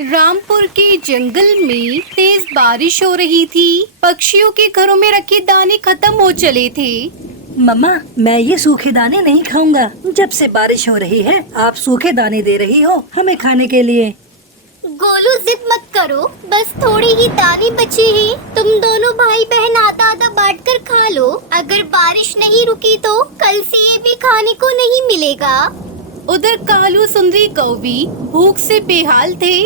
रामपुर के जंगल में तेज बारिश हो रही थी। पक्षियों के घरों में रखे दाने खत्म हो चले थे। मम्मा, मैं ये सूखे दाने नहीं खाऊंगा। जब से बारिश हो रही है आप सूखे दाने दे रही हो हमें खाने के लिए। गोलू, जिद मत करो, बस थोड़ी ही दाने बची हैं। तुम दोनों भाई बहन आधा आधा बांट कर खा लो। अगर बारिश नहीं रुकी तो कल से ये भी खाने को नहीं मिलेगा। उधर कालू सुंदरी कौवी भूख से बेहाल थे।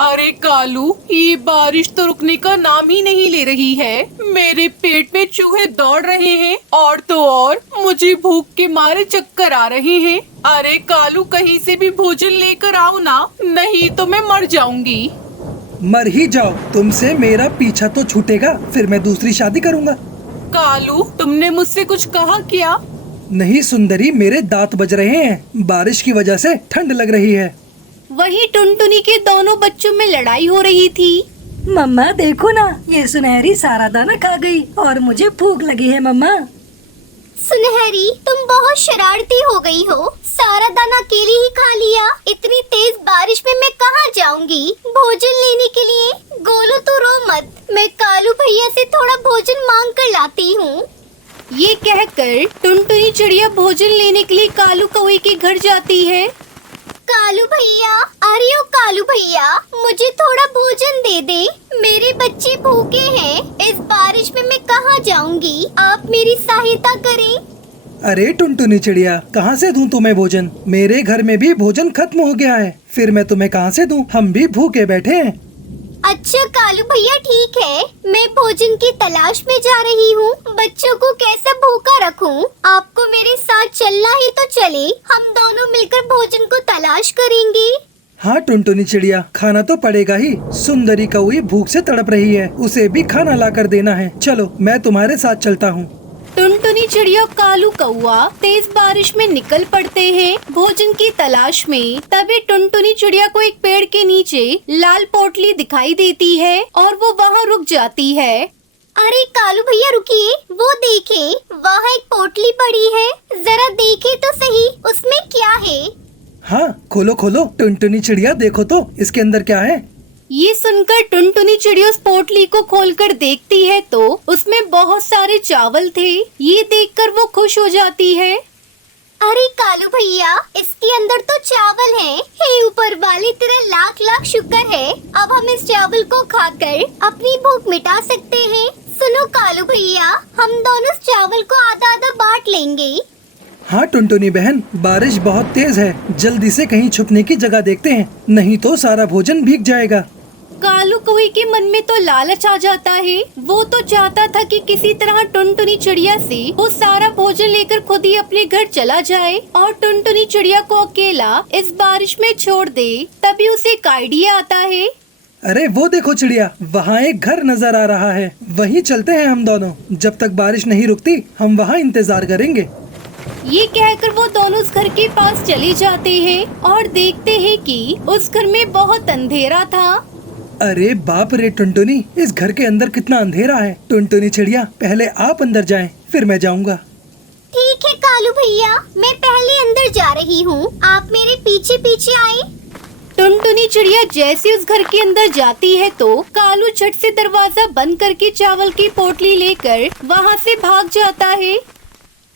अरे कालू, ये बारिश तो रुकने का नाम ही नहीं ले रही है। मेरे पेट में चूहे दौड़ रहे हैं और तो और मुझे भूख के मारे चक्कर आ रहे हैं। अरे कालू, कहीं से भी भोजन लेकर आओ ना, नहीं तो मैं मर जाऊंगी। मर ही जाओ, तुमसे मेरा पीछा तो छूटेगा, फिर मैं दूसरी शादी करूंगा। कालू, तुमने मुझसे कुछ कहा क्या? नहीं सुंदरी, मेरे दांत बज रहे हैं, बारिश की वजह से ठंड लग रही है। वहीं टुनटुनी के दोनों बच्चों में लड़ाई हो रही थी। मम्मा देखो ना, ये सुनहरी सारा दाना खा गई और मुझे भूख लगी है। मम्मा सुनहरी, तुम बहुत शरारती हो गई हो। सारा दाना अकेले ही खा लिया। इतनी तेज बारिश में मैं कहाँ जाऊंगी भोजन लेने के लिए। गोलू, तू रो मत, मैं कालू भैया से थोड़ा भोजन मांग कर लाती हूँ। ये कहकर टुनटुनी चिड़िया भोजन लेने के लिए कालू कौवे के घर जाती है। कालू भैया, अरे ओ कालू भैया, मुझे थोड़ा भोजन दे दे, मेरे बच्चे भूखे हैं। इस बारिश में मैं कहाँ जाऊंगी, आप मेरी सहायता करें। अरे टुनटुनी चिड़िया, कहाँ से दूं तुम्हें भोजन? मेरे घर में भी भोजन खत्म हो गया है, फिर मैं तुम्हें कहाँ से दूं? हम भी भूखे बैठे हैं। अच्छा कालू भैया, ठीक है, मैं भोजन की तलाश में जा रही हूँ। बच्चों को कैसे भूखा रखूँ? आपको मेरे साथ चलना ही तो चले, हम दोनों मिलकर भोजन को तलाश करेंगे। हाँ टुनटुनी चिड़िया, खाना तो पड़ेगा ही। सुंदरी कौवी भूख से तड़प रही है, उसे भी खाना लाकर देना है। चलो, मैं तुम्हारे साथ चलता हूँ। टुनटुनी चिड़िया और कालू कौवा तेज बारिश में निकल पड़ते हैं भोजन की तलाश में। तभी टुनटुनी चिड़िया को एक पेड़ के नीचे लाल पोटली दिखाई देती है और वो वहाँ रुक जाती है। अरे कालू भैया रुकिए, वो देखें, वहाँ एक पोटली पड़ी है, जरा देखें तो सही उसमें क्या है। हाँ खोलो खोलो टुनटुनी चिड़िया, देखो तो इसके अंदर क्या है। ये सुनकर टुनटुनी चिड़िया उस पोटली को खोलकर देखती है तो उसमें बहुत सारे चावल थे। ये देखकर वो खुश हो जाती है। अरे कालू भैया, इसके अंदर तो चावल हैं। हे ऊपर वाले, तेरा लाख लाख शुक्र है। अब हम इस चावल को खाकर अपनी भूख मिटा सकते हैं। सुनो कालू भैया, हम दोनों इस चावल को आधा आधा बांट लेंगे। हाँ टुनटुनी बहन, बारिश बहुत तेज है, जल्दी से कहीं छुपने की जगह देखते हैं, नहीं तो सारा भोजन भीग जाएगा। कालू कौवे के मन में तो लालच आ जाता है। वो तो चाहता था कि किसी तरह टुनटुनी चिड़िया से वो सारा भोजन लेकर खुद ही अपने घर चला जाए और टुनटुनी चिड़िया को अकेला इस बारिश में छोड़ दे। तभी उसे एक आइडिया आता है। अरे वो देखो चिड़िया, वहाँ एक घर नजर आ रहा है, वहीं चलते हैं हम दोनों। जब तक बारिश नहीं रुकती हम वहाँ इंतजार करेंगे। ये कहकर वो दोनों उस घर के पास चले जाते हैं और देखते हैं कि उस घर में बहुत अंधेरा था। अरे बाप रे टुनटुनी, इस घर के अंदर कितना अंधेरा है। टुनटुनी चिड़िया, पहले आप अंदर जाएं, फिर मैं जाऊंगा। ठीक है कालू भैया, मैं पहले अंदर जा रही हूँ, आप मेरे पीछे पीछे आए। टुनटुनी चिड़िया जैसे उस घर के अंदर जाती है तो कालू झट से दरवाजा बंद करके चावल की पोटली लेकर वहाँ से भाग जाता है।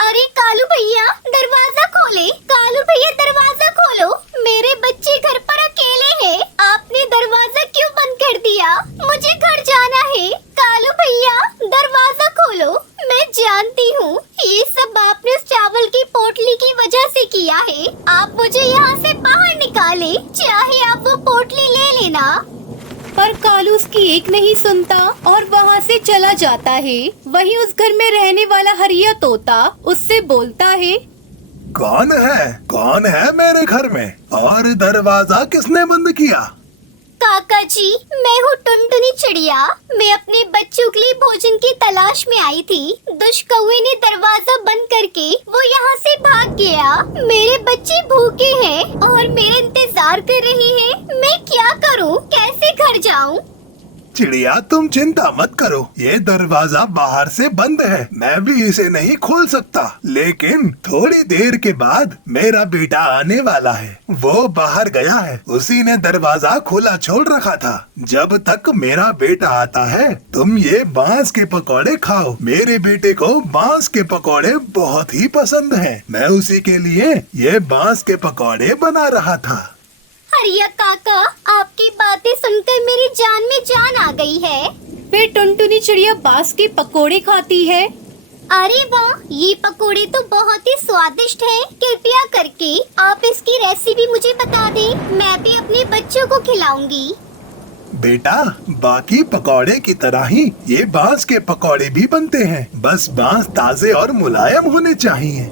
अरे कालू भैया, दरवाजा खोले। कालू भैया, दरवाजा खोलो, मेरे बच्चे घर पर अकेले हैं। आपने दरवाजा क्यों बंद कर दिया? मुझे घर जाना है। कालू भैया, दरवाजा खोलो। मैं जानती हूँ ये सब आपने उस चावल की पोटली की वजह से किया है। आप मुझे यहाँ से बाहर निकाले, चाहे आप वो पोटली ले लेना। पर कालू उसकी एक नहीं सुनता और वहाँ से चला जाता है। वहीं उस घर में रहने वाला हरिया तोता उससे बोलता है। कौन है मेरे घर में और दरवाजा किसने बंद किया? काका जी, मैं हूँ टुनटुनी चिड़िया। मैं अपने बच्चों के लिए भोजन की तलाश में आई थी। दुष्ट कौवे ने दरवाजा बंद करके वो यहाँ से भाग गया। मेरे बच्चे भूखे हैं और मेरे इंतजार कर रहे हैं। मैं क्या करूँ, कैसे घर जाऊँ? चिड़िया तुम चिंता मत करो, ये दरवाजा बाहर से बंद है, मैं भी इसे नहीं खोल सकता। लेकिन थोड़ी देर के बाद मेरा बेटा आने वाला है, वो बाहर गया है, उसी ने दरवाजा खुला छोड़ रखा था। जब तक मेरा बेटा आता है तुम ये बांस के पकौड़े खाओ। मेरे बेटे को बांस के पकौड़े बहुत ही पसंद हैं। मैं उसी के लिए ये बांस के पकौड़े बना रहा था। हरिया काका, आपकी बातें सुनकर मेरी जान में जान आ गई है। फिर टुनटुनी चिड़िया बांस के पकोड़े खाती है। अरे वाह, ये पकोड़े तो बहुत ही स्वादिष्ट हैं। कृपया करके आप इसकी रेसिपी मुझे बता दें, मैं भी अपने बच्चों को खिलाऊंगी। बेटा, बाकी पकौड़े की तरह ही ये बांस के पकौड़े भी बनते हैं, बस बांस ताजे और मुलायम होने चाहिए।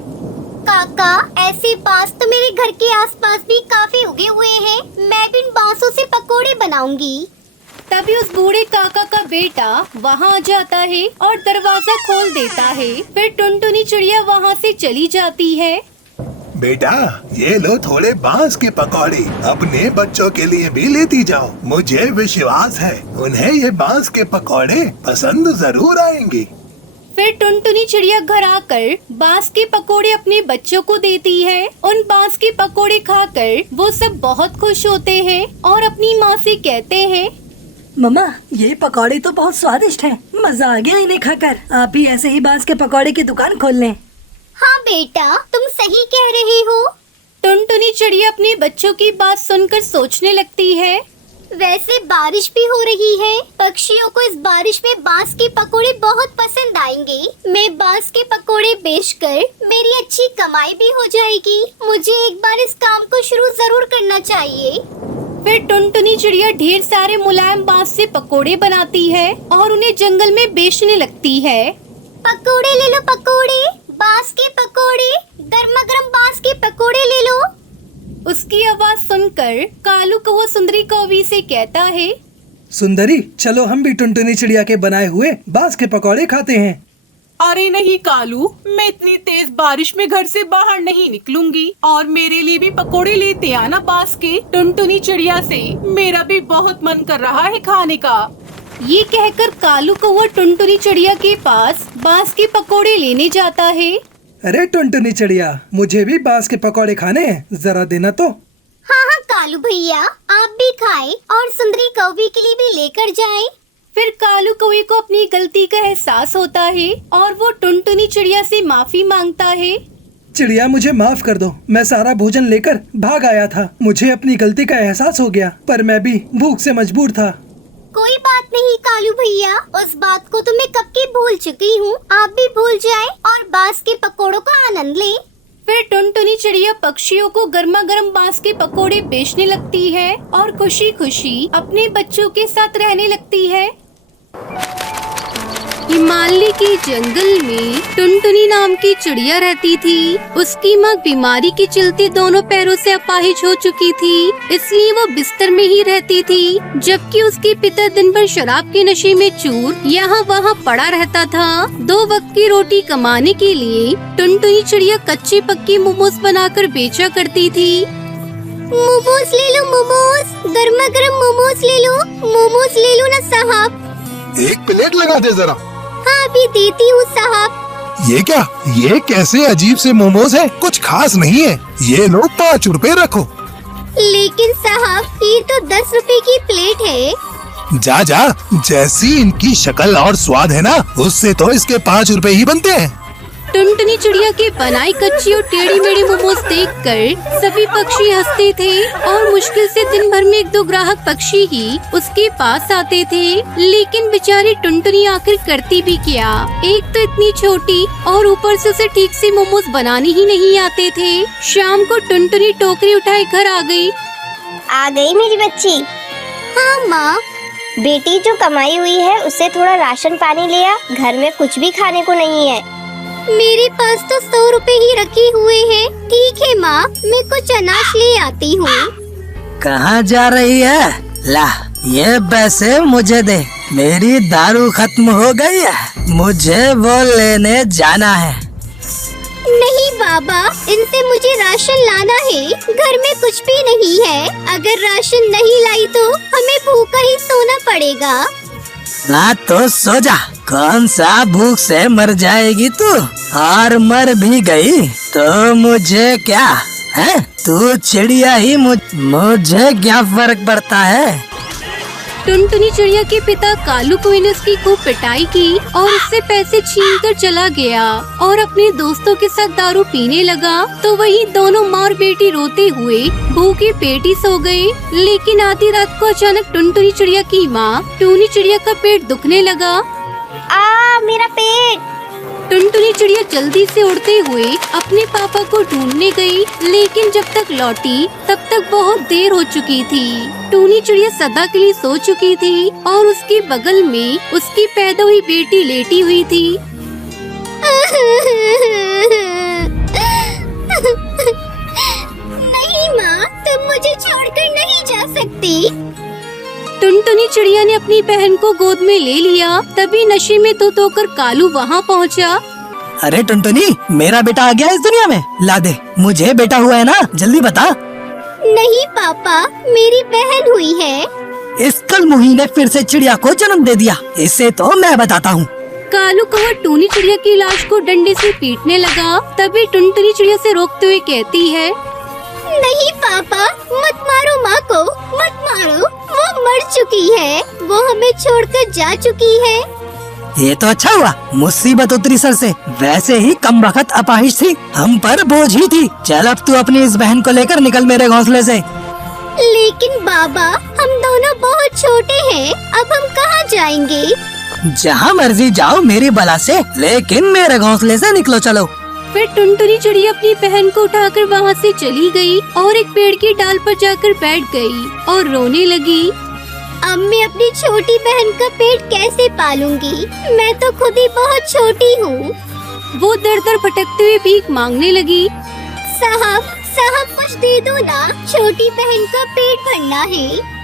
काका, ऐसे बांस तो मेरे घर के आसपास भी काफी उगे हुए हैं, मैं भी इन बांसों से पकोड़े बनाऊंगी। तभी उस बूढ़े काका का बेटा वहाँ आ जाता है और दरवाजा खोल देता है। फिर टुनटुनी चिड़िया वहाँ से चली जाती है। बेटा, ये लो थोड़े बांस के पकौड़े, अपने बच्चों के लिए भी लेती जाओ। मुझे विश्वास है उन्हें ये बांस के पकौड़े पसंद जरूर आएंगे। फिर टुनटुनी चिड़िया घर आकर बांस के पकोड़े अपने बच्चों को देती है। उन बांस के पकोड़े खाकर वो सब बहुत खुश होते हैं और अपनी माँ से कहते हैं, मम्मा, ये पकौड़े तो बहुत स्वादिष्ट हैं। मजा आ गया इन्हें खाकर। आप भी ऐसे ही बांस के पकौड़े की दुकान खोल लें। हाँ बेटा, तुम सही कह रहे हो। टुनटुनी चिड़िया अपने बच्चों की बात सुनकर सोचने लगती है, वैसे बारिश भी हो रही है, पक्षियों को इस बारिश में बांस के पकोड़े बहुत पसंद आएंगे। मैं बांस के पकोड़े बेचकर मेरी अच्छी कमाई भी हो जाएगी। मुझे एक बार इस काम को शुरू जरूर करना चाहिए। फिर टुनटुनी चिड़िया ढेर सारे मुलायम बांस से पकोड़े बनाती है और उन्हें जंगल में बेचने लगती है। पकोड़े ले लो, पकोड़े, बांस के पकोड़े, गर्मा गर्म बांस के पकोड़े ले लो। उसकी आवाज सुनकर कालू कौवा सुंदरी कौवी से कहता है, सुंदरी, चलो हम भी टुनटुनी चिड़िया के बनाए हुए बांस के पकौड़े खाते हैं। अरे नहीं कालू, मैं इतनी तेज बारिश में घर से बाहर नहीं निकलूंगी, और मेरे लिए भी पकोड़े लेते आना बांस के। टुनटुनी चिड़िया से मेरा भी बहुत मन कर रहा है खाने का। ये कहकर कालू कौवा टुनटुनी चिड़िया के पास बांस के पकोड़े लेने जाता है। अरे टुनटुनी चिड़िया, मुझे भी बांस के पकौड़े खाने हैं, जरा देना तो। हाँ हाँ कालू भैया, आप भी खाएं और सुंदरी कौवी के लिए भी लेकर जाएं। फिर कालू कौवे को अपनी गलती का एहसास होता है और वो टुनटुनी चिड़िया से माफी मांगता है। चिड़िया, मुझे माफ कर दो, मैं सारा भोजन लेकर भाग आया था। मुझे अपनी गलती का एहसास हो गया, पर मैं भी भूख से मजबूर था। कोई बात नहीं कालू भैया, उस बात को तो मैं कब की भूल चुकी हूँ। आप भी भूल जाएं और बांस के पकोड़ों का आनंद लें। फिर टुनटुनी चिड़िया पक्षियों को गर्मा गर्म बांस के पकोड़े बेचने लगती है और खुशी खुशी अपने बच्चों के साथ रहने लगती है। हिमालय के जंगल में टुनटुनी नाम की चिड़िया रहती थी। उसकी माँ बीमारी के चलते दोनों पैरों से अपाहिज हो चुकी थी, इसलिए वो बिस्तर में ही रहती थी, जबकि उसके पिता दिन भर शराब के नशे में चूर यहाँ वहाँ पड़ा रहता था। 2 वक्त की रोटी कमाने के लिए टुनटुनी चिड़िया कच्चे पक्के मोमोज बनाकर बेचा करती थी। मोमोज ले लो, मोमोज, गर्मा गर्म मोमोज ले लो, मोमोज ले लो ना साहब। एक प्लेट लगा दे जरा। हाँ अभी देती हूँ साहब। ये क्या, ये कैसे अजीब से मोमोज है, कुछ खास नहीं है। ये लो 5 रुपए रखो। लेकिन साहब, ये तो 10 रुपए की प्लेट है। जा जा, जैसी इनकी शक्ल और स्वाद है ना, उससे तो इसके 5 रुपए ही बनते हैं। टुनटुनी चिड़िया के बनाई कच्ची और टेढ़ी मेढ़ी मोमोज देखकर सभी पक्षी हंसते थे और मुश्किल से दिन भर में 1-2 ग्राहक पक्षी ही उसके पास आते थे। लेकिन बेचारी टुनटुनी आखिर करती भी क्या, एक तो इतनी छोटी और ऊपर से उसे ठीक से मोमोज बनाने ही नहीं आते थे। शाम को टुनटुनी टोकरी उठाए घर आ गई मेरी बच्ची। हाँ माँ। बेटी, जो कमाई हुई है उससे थोड़ा राशन पानी ले आ, घर में कुछ भी खाने को नहीं है। मेरे पास तो 100 रुपए ही रखे हुए हैं। ठीक है माँ, मैं कुछ अनाज ले आती हूँ। कहाँ जा रही है? ला, ये पैसे मुझे दे, मेरी दारू खत्म हो गई है, मुझे वो लेने जाना है। नहीं बाबा, इनसे मुझे राशन लाना है, घर में कुछ भी नहीं है। अगर राशन नहीं लाई तो हमें भूखा ही सोना पड़ेगा। हाँ तो सो जा। कौन सा भूख से मर जाएगी तू, और मर भी गई तो मुझे क्या है? तू चिड़िया ही, मुझे क्या फर्क पड़ता है? टुनटुनी चिड़िया के पिता कालू कोई ने उसकी खूब पिटाई की और उससे पैसे छीन कर चला गया और अपने दोस्तों के साथ दारू पीने लगा। तो वही दोनों माँ और बेटी रोते हुए भूखे पेट ही सो गए। लेकिन आधी रात को अचानक टुनटुनी चिड़िया की माँ टूनी चिड़िया का पेट दुखने लगा। मेरा पेट। टुनटुनी चिड़िया जल्दी से उड़ते हुए अपने पापा को ढूंढने गई, लेकिन जब तक लौटी तब तक बहुत देर हो चुकी थी। टूनी चिड़िया सदा के लिए सो चुकी थी और उसके बगल में उसकी पैदा हुई बेटी लेटी हुई थी। नहीं माँ, तुम मुझे छोड़कर नहीं जा सकती। टुनटुनी चिड़िया ने अपनी बहन को गोद में ले लिया। तभी नशे में धुत होकर कालू वहाँ पहुँचा। अरे टुनटुनी, मेरा बेटा आ गया इस दुनिया में, ला दे। मुझे बेटा हुआ है ना, जल्दी बता। नहीं पापा, मेरी बहन हुई है। इस कलमुही ने फिर से चिड़िया को जन्म दे दिया, इसे तो मैं बताता हूँ। कालू कौवा टूनी चिड़िया की लाश को डंडे से पीटने लगा। तभी टुनटुनी चिड़िया से रोकते हुए कहती है, नहीं पापा, मत मारो माँ को, मत मारो। वो मर चुकी है, वो हमें छोड़कर जा चुकी है। ये तो अच्छा हुआ, मुसीबत उतरी सर से। वैसे ही कम वक्त अपाहिज थी, हम पर बोझ ही थी। चल अब तू अपनी इस बहन को लेकर निकल मेरे घोंसले से। लेकिन बाबा, हम दोनों बहुत छोटे हैं, अब हम कहाँ जाएंगे? जहाँ मर्जी जाओ मेरी बला से, लेकिन मेरे घोंसले से निकलो चलो। फिर टुनटुनी चिड़िया अपनी बहन को उठाकर वहाँ से चली गई और एक पेड़ की डाल पर जाकर बैठ गई और रोने लगी। अब मैं अपनी छोटी बहन का पेट कैसे पालूंगी? मैं तो खुद ही बहुत छोटी हूँ। वो दर दर भटकते हुए भीख मांगने लगी। साहब, कुछ दे दो ना, छोटी बहन का पेट भरना है।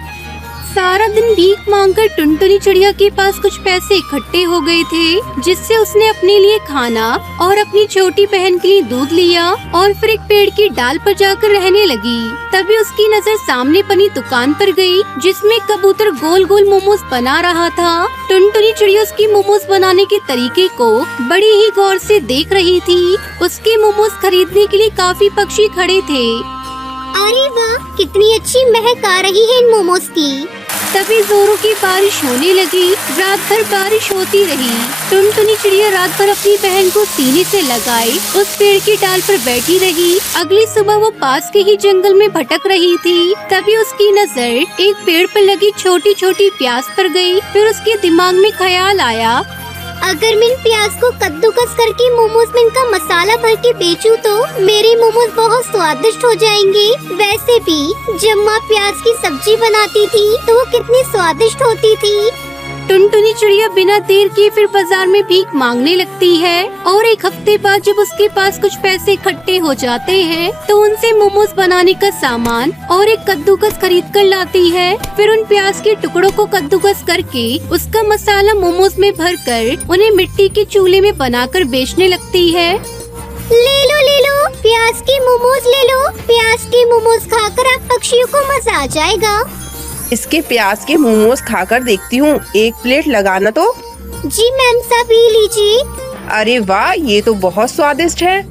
सारा दिन भीख मांगकर टुनटुनी चिड़िया के पास कुछ पैसे इकट्ठे हो गए थे, जिससे उसने अपने लिए खाना और अपनी छोटी बहन के लिए दूध लिया और फिर एक पेड़ की डाल पर जाकर रहने लगी। तभी उसकी नजर सामने बनी दुकान पर गई, जिसमें कबूतर गोल गोल मोमोज बना रहा था। टुनटुनी चिड़िया उसकी मोमोज बनाने के तरीके को बड़ी ही गौर से देख रही थी। उसके मोमोज खरीदने के लिए काफी पक्षी खड़े थे। अरे वाह, कितनी अच्छी महक आ रही है इन मोमोज की। तभी जोरों की बारिश होने लगी। रात भर बारिश होती रही। टुनटुनी चिड़िया रात भर अपनी बहन को सीने से लगाए उस पेड़ की डाल पर बैठी रही। अगली सुबह वो पास के ही जंगल में भटक रही थी। तभी उसकी नजर एक पेड़ पर लगी छोटी छोटी प्याज पर गई। फिर उसके दिमाग में ख्याल आया, अगर मैं इन प्याज को कद्दूकस करके मोमोज में इनका मसाला भर के बेचूं तो मेरे मोमोज बहुत स्वादिष्ट हो जाएंगे। वैसे भी जब माँ प्याज की सब्जी बनाती थी तो वो कितनी स्वादिष्ट होती थी। टुनटुनी चिड़िया बिना देर किए फिर बाजार में भीख मांगने लगती है और एक हफ्ते बाद जब उसके पास कुछ पैसे इकट्ठे हो जाते हैं तो उनसे मोमोज बनाने का सामान और एक कद्दूकस खरीद कर लाती है। फिर उन प्याज के टुकड़ों को कद्दूकस करके उसका मसाला मोमोज में भरकर उन्हें मिट्टी के चूल्हे में बनाकर बेचने लगती है। ले लो, प्याज के मोमोज ले लो। प्याज के मोमोज खाकर आप पक्षियों को मजा आ जाएगा। इसके प्याज के मोमोज खाकर देखती हूँ, एक प्लेट लगाना तो। जी मैम, सब ही लीजिए। अरे वाह, ये तो बहुत स्वादिष्ट है।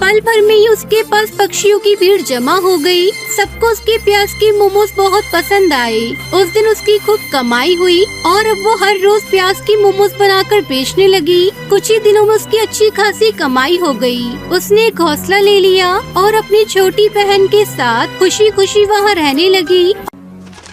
पल भर में ही उसके पास पक्षियों की भीड़ जमा हो गई। सबको उसके प्याज के मोमोज बहुत पसंद आए। उस दिन उसकी खूब कमाई हुई और अब वो हर रोज प्याज के मोमोज बनाकर बेचने लगी। कुछ ही दिनों में उसकी अच्छी खासी कमाई हो गई। उसने एक घोंसला ले लिया और अपनी छोटी बहन के साथ खुशी खुशी वहाँ रहने लगी।